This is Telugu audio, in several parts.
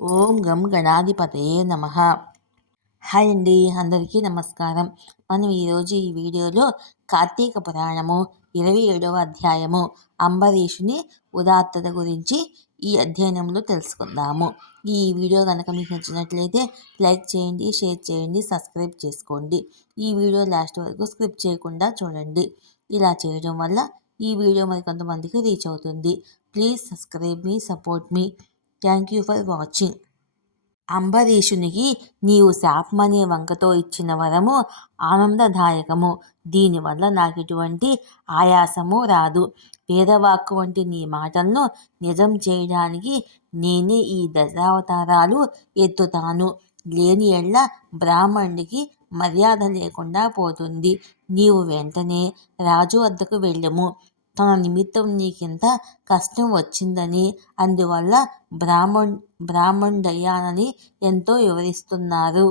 ఓం గం గణాధిపతయే నమ. హాయ్ అండి అందరికీ నమస్కారం. మనం ఈరోజు ఈ వీడియోలో కార్తీక పురాణము ఇరవై ఏడవ అధ్యాయము అంబరీషుని ఉదాత్తత గురించి ఈ అధ్యయనంలో తెలుసుకుందాము. ఈ వీడియో కనుక మీకు నచ్చినట్లయితే లైక్ చేయండి షేర్ చేయండి సబ్స్క్రైబ్ చేసుకోండి. ఈ వీడియో లాస్ట్ వరకు స్క్రిప్ట్ చేయకుండా చూడండి. ఇలా చేయడం వల్ల ఈ వీడియో మరి కొంతమందికి రీచ్ అవుతుంది. ప్లీజ్ సబ్స్క్రైబ్ మీ సపోర్ట్ మీ. థ్యాంక్ యూ ఫర్ వాచింగ్ అంబరీషునికి నీవు శాపమనే వంకతో ఇచ్చిన వరము ఆనందదాయకము. దీనివల్ల నాకు ఎటువంటి ఆయాసము రాదు. పేదవాక్కు వంటి నీ మాటలను నిజం చేయడానికి నేనే ఈ దశావతారాలు ఎత్తుతాను. లేని ఎళ్ళ బ్రాహ్మణుడికి మర్యాద లేకుండా పోతుంది. నీవు వెంటనే రాజు వద్దకు వెళ్ళము. తన నిమిత్తం నీకింత కష్టం వచ్చిందని అందువల్ల బ్రాహ్మణ్ బ్రాహ్మణుడయ్యానని ఎంతో వివరిస్తున్నారు.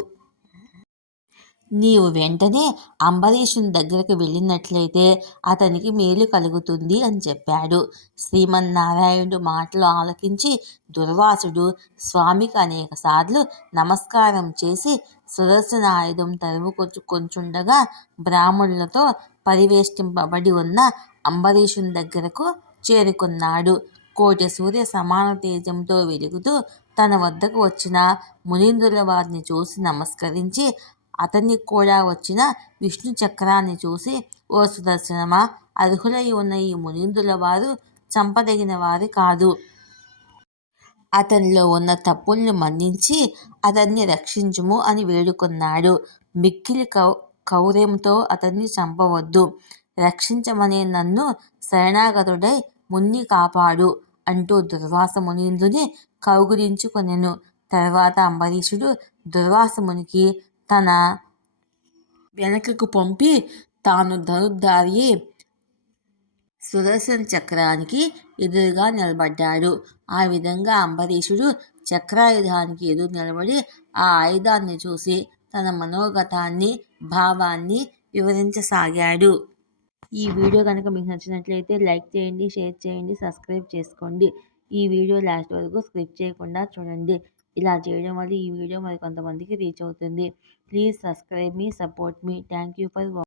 నీవు వెంటనే అంబరీషుని దగ్గరకు వెళ్ళినట్లయితే అతనికి మేలు కలుగుతుంది అని చెప్పాడు. శ్రీమన్నారాయణుడు మాటలు ఆలకించి దుర్వాసుడు స్వామికి అనేక సార్లు నమస్కారం చేసి సుదర్శన ఆయుధం తరుముకొచ్చుకొంచుండగా బ్రాహ్మణులతో పరివేష్టింపబడి ఉన్న అంబరీషుని దగ్గరకు చేరుకున్నాడు. కోటి సూర్య సమాన తేజంతో వెలుగుతూ తన వద్దకు వచ్చిన మునీంద్రుల వారిని చూసి నమస్కరించి అతనికి కూడా వచ్చిన విష్ణు చక్రాన్ని చూసి ఓ సుదర్శనమా అర్హులై ఉన్న ఈ మునీందుల వారు చంపదగిన వారు కాదు. అతనిలో ఉన్న తప్పుల్ని మన్నించి అతన్ని రక్షించుము అని వేడుకున్నాడు. మిక్కిలి కౌ కౌర్యంతో అతన్ని చంపవద్దు. రక్షించమనే నన్ను శరణాగతుడై మున్ని కాపాడు అంటూ దుర్వాస మునీంద్రుని కౌగులించుకొనెను. తర్వాత అంబరీషుడు దుర్వాసమునికి తన వెనకకు పంపి తాను ధనుర్ధారి సుదర్శన చక్రానికి ఎదురుగా నిలబడ్డాడు. ఆ విధంగా అంబరీషుడు చక్రాయుధానికి ఎదురు నిలబడి ఆ ఆయుధాన్ని చూసి తన మనోగతాన్ని భావాన్ని వివరించసాగాడు. ఈ వీడియో కనుక మీకు నచ్చినట్లయితే లైక్ చేయండి షేర్ చేయండి సబ్స్క్రైబ్ చేసుకోండి. ఈ వీడియో లాస్ట్ వరకు స్క్రిప్ట్ చేయకుండా చూడండి. ఇలా చేయడం వల్ల ఈ వీడియో మరి కొంతమందికి రీచ్ అవుతుంది. ప్లీజ్ సబ్స్క్రైబ్ మీ support me. Thank you for